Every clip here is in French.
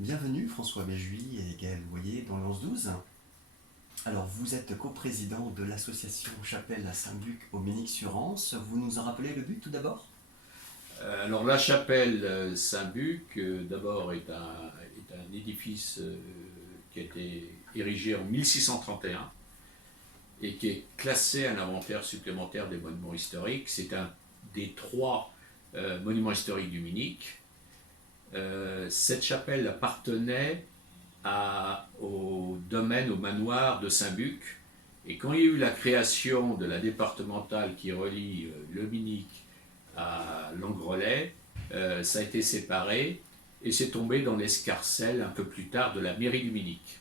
Bienvenue François Béjuy et Gaël Voyer dans le 11-12. Alors vous êtes coprésident de l'association Chapelle à Saint-Buc au Ménic-sur-Ance. Vous nous en rappelez le but tout d'abord? Alors la chapelle Saint-Buc, d'abord, est un édifice qui a été érigé en 1631 et qui est classé à l'inventaire supplémentaire des monuments historiques. C'est un des trois monuments historiques du Ménic. Cette chapelle appartenait au domaine, au manoir de Saint-Buc. Et quand il y a eu la création de la départementale qui relie le Ménic à Langrelais, ça a été séparé et c'est tombé dans l'escarcelle un peu plus tard de la mairie du Ménic.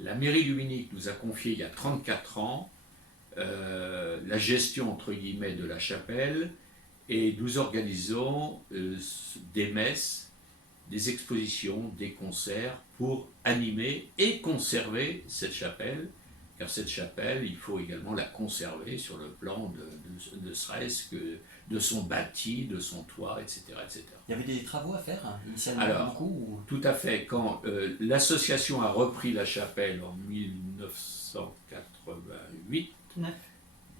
La mairie du Ménic nous a confié il y a 34 ans la gestion entre guillemets de la chapelle et nous organisons des messes, des expositions, des concerts pour animer et conserver cette chapelle, car cette chapelle, il faut également la conserver sur le plan ne serait-ce que de son bâti, de son toit, etc., etc. Il y avait des travaux à faire initialement? Alors, beaucoup tout à fait. Quand l'association a repris la chapelle en 1988,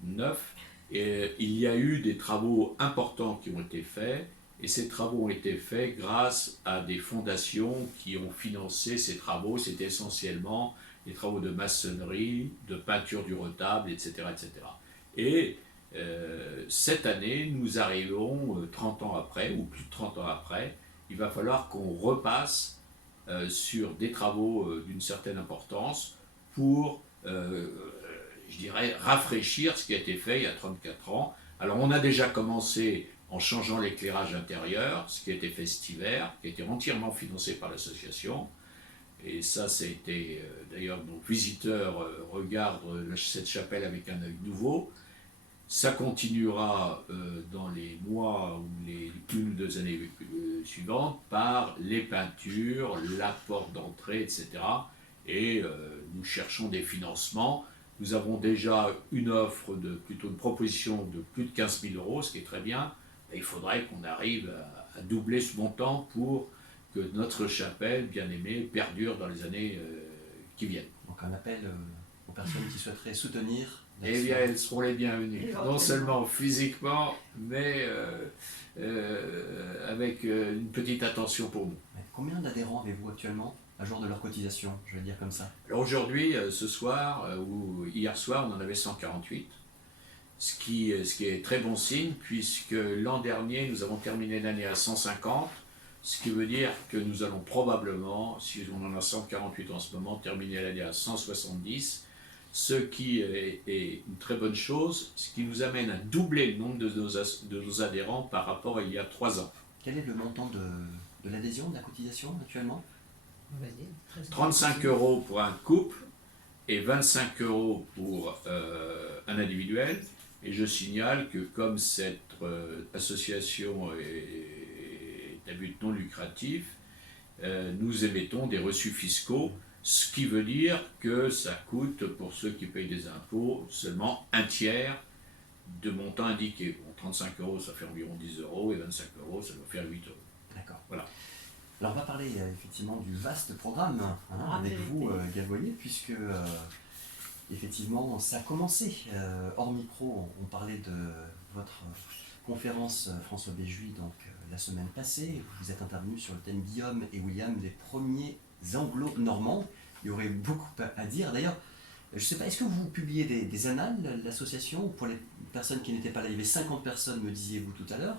9, il y a eu des travaux importants qui ont été faits, et ces travaux ont été faits grâce à des fondations qui ont financé ces travaux. C'était essentiellement des travaux de maçonnerie, de peinture du retable, etc., etc. Et cette année, nous arrivons 30 ans après, ou plus de 30 ans après, il va falloir qu'on repasse sur des travaux d'une certaine importance pour, je dirais, rafraîchir ce qui a été fait il y a 34 ans. Alors on a déjà commencé en changeant l'éclairage intérieur, ce qui a été fait cet hiver, qui a été entièrement financé par l'association. Et ça a été, d'ailleurs, nos visiteurs regardent cette chapelle avec un œil nouveau. Ça continuera dans les mois ou les 1 ou 2 années suivantes par les peintures, la porte d'entrée, etc. Et nous cherchons des financements. Nous avons déjà une offre, plutôt une proposition de plus de 15 000 euros, ce qui est très bien. Et il faudrait qu'on arrive à doubler ce montant pour que notre chapelle, bien aimée, perdure dans les années qui viennent. Donc un appel aux personnes qui souhaiteraient soutenir. Eh bien, elles seront les bienvenues, non seulement physiquement, mais avec une petite attention pour nous. Mais combien d'adhérents avez-vous actuellement à jour de leur cotisation, je vais dire comme ça? Alors aujourd'hui, ce soir, ou hier soir, on en avait 148, ce qui est très bon signe, puisque l'an dernier, nous avons terminé l'année à 150, ce qui veut dire que nous allons probablement, si on en a 148 en ce moment, terminer l'année à 170, ce qui est une très bonne chose, ce qui nous amène à doubler le nombre de nos adhérents par rapport à il y a 3 ans. Quel est le montant de l'adhésion, de la cotisation actuellement? 35 euros pour un couple et 25 euros pour un individuel. Et je signale que comme cette association est à but non lucratif, nous émettons des reçus fiscaux, ce qui veut dire que ça coûte, pour ceux qui payent des impôts, seulement un tiers de montant indiqué. Bon, 35 euros, ça fait environ 10 euros, et 25 euros, ça doit faire 8 euros. D'accord. Voilà. Alors on va parler effectivement du vaste programme avec vous, Gaël Voyer, puisque effectivement ça a commencé. Hors micro, on parlait de votre conférence François Béjuy donc la semaine passée. Vous êtes intervenu sur le thème Guillaume et William, les premiers anglo-normands. Il y aurait beaucoup à dire. D'ailleurs, je ne sais pas, est-ce que vous publiez des annales, l'association? Pour les personnes qui n'étaient pas là, il y avait 50 personnes, me disiez-vous tout à l'heure.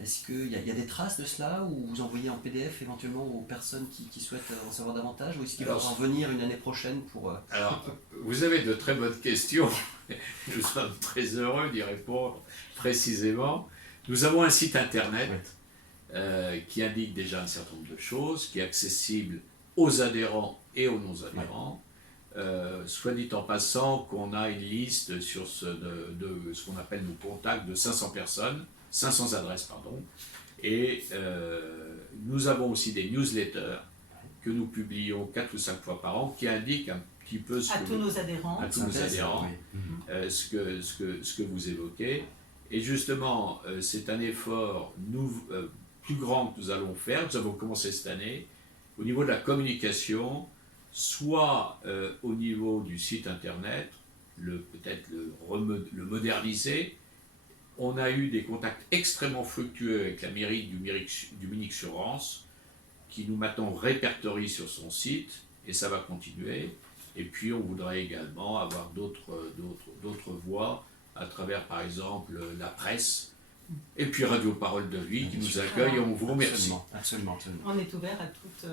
Est-ce qu'il y a des traces de cela, ou vous envoyez en PDF éventuellement aux personnes qui souhaitent en savoir davantage, ou est-ce qu'il va en venir une année prochaine pour... Alors, vous avez de très bonnes questions. Nous sommes très heureux d'y répondre précisément. Nous avons un site internet qui indique déjà un certain nombre de choses, qui est accessible aux adhérents et aux non-adhérents. Soit dit en passant qu'on a une liste de ce qu'on appelle nos contacts de 500 personnes, 500 adresses, pardon, et nous avons aussi des newsletters que nous publions 4 ou 5 fois par an qui indiquent un petit peu ce que vous évoquez. Et justement, c'est un effort plus grand que nous allons faire. Nous avons commencé cette année au niveau de la communication, soit au niveau du site internet, peut-être le moderniser. On a eu des contacts extrêmement fructueux avec la mairie du Munich-sur-Rance, qui nous maintenant répertorie sur son site, et ça va continuer. Et puis on voudrait également avoir d'autres voies à travers, par exemple, la presse, et puis Radio Parole de Vie qui nous accueille, on vous remercie. Absolument. On est ouvert à toute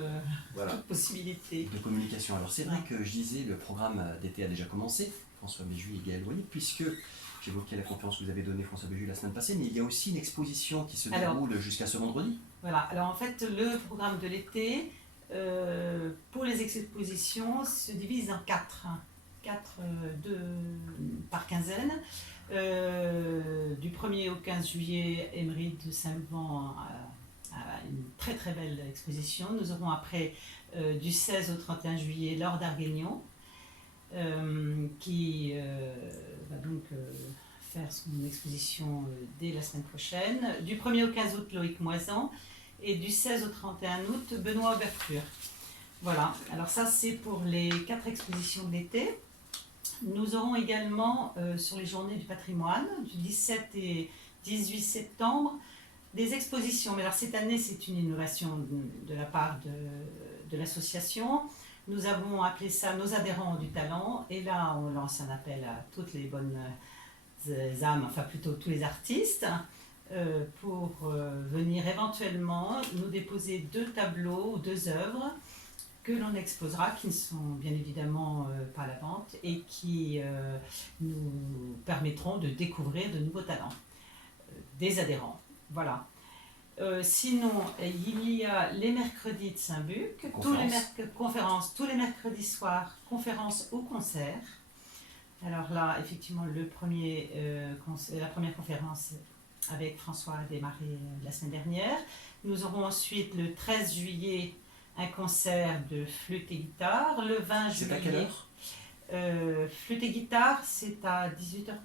possibilité de communication. Alors c'est vrai que je disais, le programme d'été a déjà commencé, François Béjus et Gaël Loyer, puisque j'évoquais la conférence que vous avez donnée, François Béjus, la semaine passée, mais il y a aussi une exposition qui se déroule jusqu'à ce vendredi. Voilà, alors en fait, le programme de l'été, pour les expositions, se divise en quatre par quinzaine. Du 1er au 15 juillet, Émeric de Saint-Laurent a une très très belle exposition. Nous aurons après du 16 au 31 juillet Laure d'Arguignon qui va donc faire son exposition dès la semaine prochaine. Du 1er au 15 août, Loïc Moisan, et du 16 au 31 août, Benoît Ouverture. Voilà, alors ça c'est pour les 4 expositions de l'été. Nous aurons également sur les journées du patrimoine, du 17 et 18 septembre, des expositions. Mais alors cette année, c'est une innovation de la part de l'association. Nous avons appelé ça nos adhérents du talent. Et là, on lance un appel à toutes les bonnes âmes, enfin plutôt tous les artistes, pour venir éventuellement nous déposer 2 tableaux ou 2 œuvres que l'on exposera, qui ne sont bien évidemment pas à la vente et qui nous permettront de découvrir de nouveaux talents, des adhérents. Voilà. Sinon, il y a les mercredis de Saint-Buc, conférences, tous les mercredis soirs, conférences ou concerts. Alors là, effectivement, la première conférence avec François a démarré la semaine dernière. Nous aurons ensuite le 13 juillet un concert de flûte et guitare. Le 20 juillet. C'est à quelle heure Flûte et guitare, c'est à 18h30.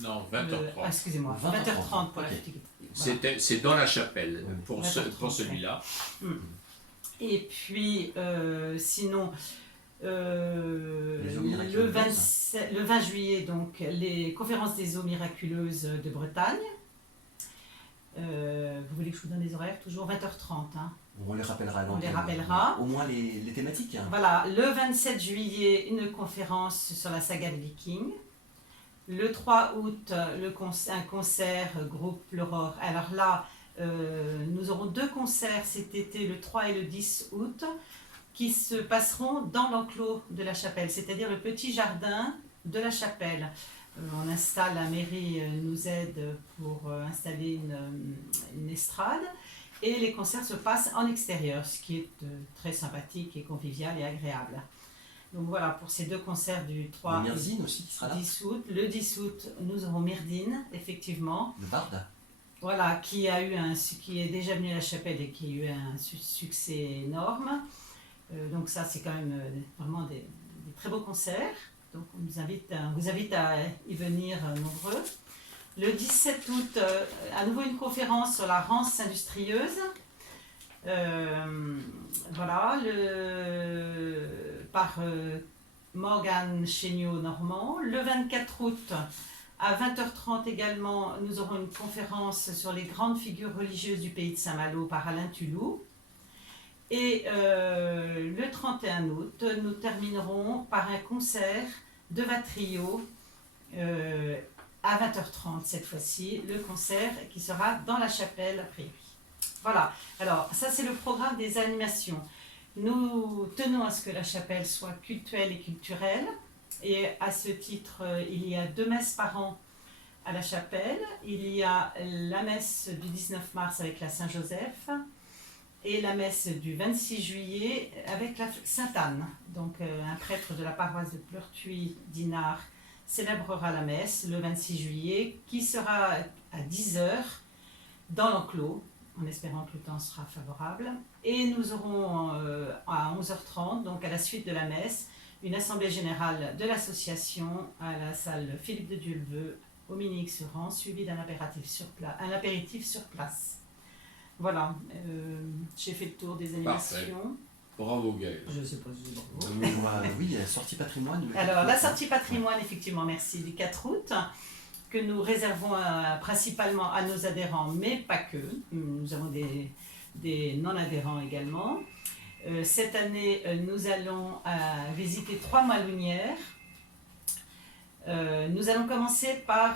Non, 20h30. Excusez-moi, 20h30 pour la flûte et guitare. Voilà. C'est dans la chapelle, pour celui-là. Et puis, sinon, le 20 juillet, donc, les conférences des eaux miraculeuses de Bretagne. Vous voulez que je vous donne les horaires? Toujours 20h30. Hein. On les rappellera. On les rappellera. Au moins les thématiques. Hein. Voilà, le 27 juillet, une conférence sur la saga des Vikings. Le 3 août, un concert groupe L'Aurore. Alors là, nous aurons 2 concerts cet été, le 3 et le 10 août, qui se passeront dans l'enclos de la chapelle, c'est-à-dire le petit jardin de la chapelle. On installe, la mairie nous aide pour installer une estrade. Et les concerts se passent en extérieur, ce qui est très sympathique et convivial et agréable. Donc voilà, pour ces 2 concerts du 3 et aussi qui sera là. 10 août. Le 10 août, nous aurons Myrdine, effectivement. Le barde. Voilà, qui est déjà venu à la chapelle et qui a eu un succès énorme. Donc ça, c'est quand même vraiment des très beaux concerts. Donc on vous invite à y venir nombreux. Le 17 août, à nouveau une conférence sur la rance industrieuse. Voilà, par Morgane Chéniaud-Normand. Le 24 août, à 20h30 également, nous aurons une conférence sur les grandes figures religieuses du pays de Saint-Malo par Alain Tulou. Et le 31 août, nous terminerons par un concert de Vatrio à 20h30 cette fois-ci, le concert qui sera dans la chapelle a priori. Voilà, alors ça c'est le programme des animations. Nous tenons à ce que la chapelle soit cultuelle et culturelle, et à ce titre, il y a 2 messes par an à la chapelle. Il y a la messe du 19 mars avec la Saint-Joseph, et la messe du 26 juillet avec la Sainte-Anne. Donc un prêtre de la paroisse de Pleurtuis d'Inard célébrera la messe le 26 juillet, qui sera à 10h dans l'enclos, en espérant que le temps sera favorable. Et nous aurons à 11h30, donc à la suite de la messe, une assemblée générale de l'association à la salle Philippe de Dieu-le-Veut, au Munich-sur-Rance, suivi d'un apéritif sur place. Voilà, j'ai fait le tour des animations. Bravo Gaël. Je ne sais pas si c'est bravo. Oui, sortie patrimoine. Alors, la sortie patrimoine, effectivement, merci, du 4 août, que nous réservons principalement à nos adhérents, mais pas que. Nous avons des non-adhérents également. Cette année, nous allons visiter 3 malouinières. Nous allons commencer par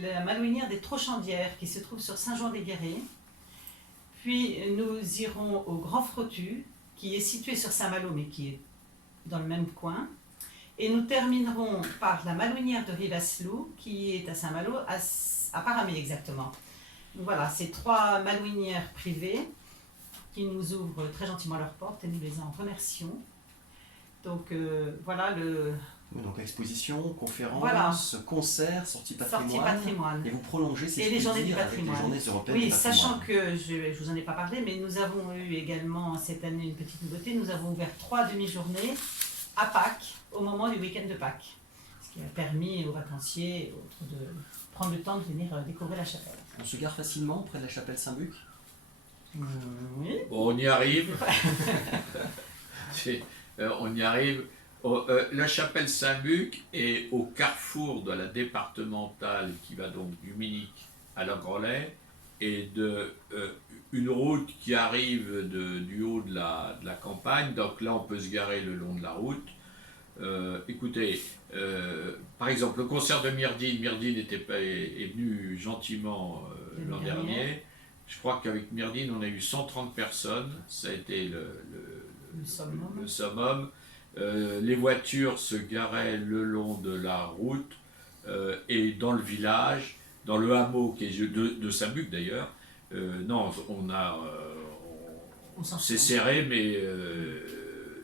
la malouinière des Trochandières, qui se trouve sur Saint-Jean-des-Guérets. Puis, nous irons au Grand Frottu, qui est situé sur Saint-Malo, mais qui est dans le même coin. Et nous terminerons par la malouinière de Rivasselou, qui est à Saint-Malo, à Paramé exactement. Donc voilà, c'est 3 malouinières privées qui nous ouvrent très gentiment leurs portes et nous les en remercions. Donc voilà le... Donc exposition, conférence, voilà. concert, sortie patrimoine. Sortie patrimoine. Et vous prolongez ces les journées du avec les patrimoine. journées européennes oui, du patrimoine. Sachant que, je ne vous en ai pas parlé, mais nous avons eu également cette année une petite nouveauté. Nous avons ouvert 3 demi-journées à Pâques, au moment du week-end de Pâques. Ce qui a permis aux vacanciers et autres de prendre le temps de venir découvrir la chapelle. On se gare facilement près de la chapelle Saint-Buc? Oui. Bon, on y arrive. On y arrive. La chapelle Saint-Buc est au carrefour de la départementale qui va donc du Minic à la Grelais et une route qui arrive du haut de la campagne. Donc là, on peut se garer le long de la route. Écoutez, par exemple, le concert de Myrdine est venu gentiment l'an dernier. Je crois qu'avec Myrdine, on a eu 130 personnes. Ça a été le summum. Les voitures se garaient le long de la route et dans le village, dans le hameau qui est de Saint-Buc d'ailleurs. Non, c'est serré, mais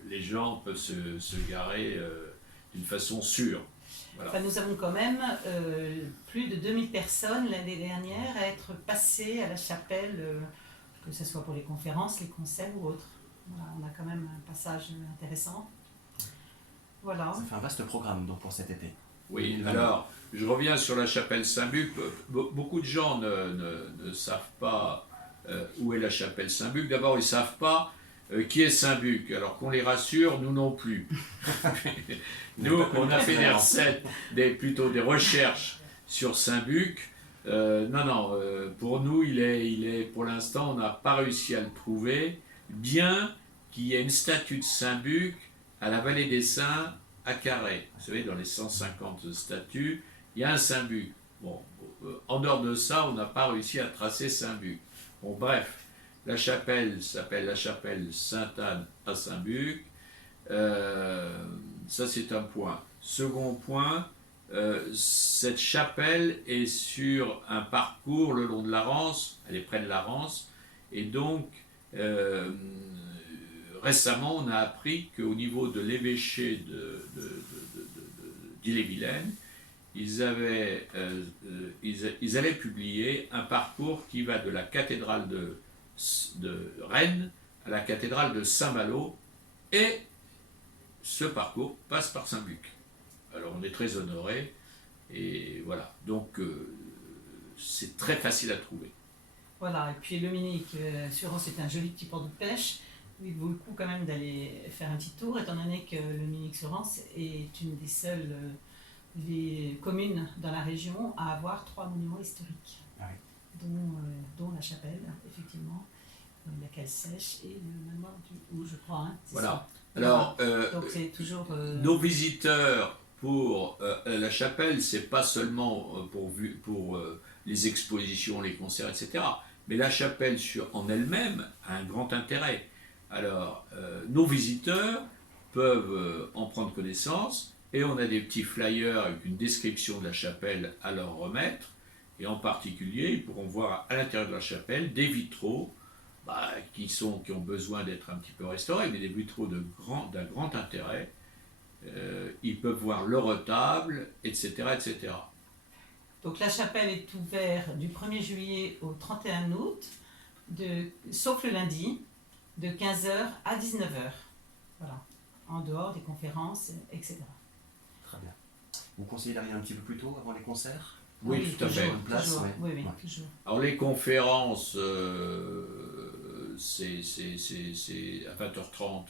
les gens peuvent se garer d'une façon sûre. Voilà. Enfin, nous avons quand même plus de 2000 personnes l'année dernière à être passées à la chapelle, que ce soit pour les conférences, les concerts ou autres. Voilà, on a quand même un passage intéressant. Voilà. Ça fait un vaste programme donc, pour cet été. Oui, alors, je reviens sur la chapelle Saint-Buc. Beaucoup de gens ne savent pas où est la chapelle Saint-Buc. D'abord, ils ne savent pas qui est Saint-Buc, alors qu'on les rassure, nous non plus. Nous, on a fait des recettes, plutôt des recherches sur Saint-Buc. Pour nous, pour l'instant, on n'a pas réussi à le trouver, bien qu'il y ait une statue de Saint-Buc à la Vallée des Saints, à Carhaix. Vous savez, dans les 150 statues, il y a un Saint-Buc. Bon, en dehors de ça, on n'a pas réussi à tracer Saint-Buc. Bon, bref, la chapelle s'appelle la chapelle Sainte-Anne à Saint-Buc. Ça, c'est un point. Second point, cette chapelle est sur un parcours le long de la Rance, elle est près de la Rance, et donc, récemment, on a appris qu'au niveau de l'évêché d'Ille-et-Vilaine, ils avaient publié un parcours qui va de la cathédrale de Rennes à la cathédrale de Saint-Malo, et ce parcours passe par Saint-Buc. Alors on est très honorés, et voilà, donc c'est très facile à trouver. Voilà, et puis le Minic, assurance, c'est un joli petit port de pêche. Il vaut le coup quand même d'aller faire un petit tour, étant donné que le Minic-Sorance est une des seules communes dans la région à avoir 3 monuments historiques, dont la chapelle, effectivement, la cale sèche et le manoir du Hou, je crois. Hein, voilà. Ça. Alors, donc c'est toujours. Nos visiteurs pour la chapelle, c'est pas seulement pour les expositions, les concerts, etc. Mais la chapelle en elle-même a un grand intérêt. Alors, nos visiteurs peuvent en prendre connaissance, et on a des petits flyers avec une description de la chapelle à leur remettre, et en particulier, ils pourront voir à l'intérieur de la chapelle des vitraux qui ont besoin d'être un petit peu restaurés, mais des vitraux d'un grand intérêt. Ils peuvent voir le retable, etc., etc. Donc la chapelle est ouverte du 1er juillet au 31 août, sauf le lundi, de 15h à 19h. Voilà, en dehors des conférences, etc. Très bien. Vous conseillez d'arriver un petit peu plus tôt avant les concerts? Oui, tout à fait. Une place, toujours, ouais. oui, Ouais. toujours. Alors les conférences c'est à 20h30,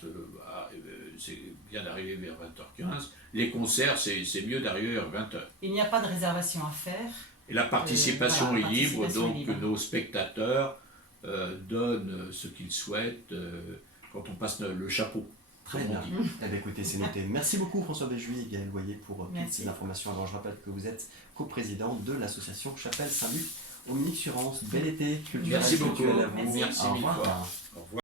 c'est bien d'arriver vers 20h15. Les concerts, c'est mieux d'arriver vers 20h. Il n'y a pas de réservation à faire. Et la participation voilà, est libre, participation donc est libre. nos spectateurs donnent ce qu'ils souhaitent quand on passe le chapeau. Très comme bien. on dit. Eh bien, écoutez, c'est noté. Merci beaucoup François Béjouy et Gaël Loyer pour toutes Merci. ces informations. Alors je rappelle que vous êtes coprésident de l'association Chapelle Saint-Luc au Minic-sur-Anse. Bel été culturel. Merci beaucoup. spirituel à vous. Merci. Merci Au mille revoir. fois. Au revoir.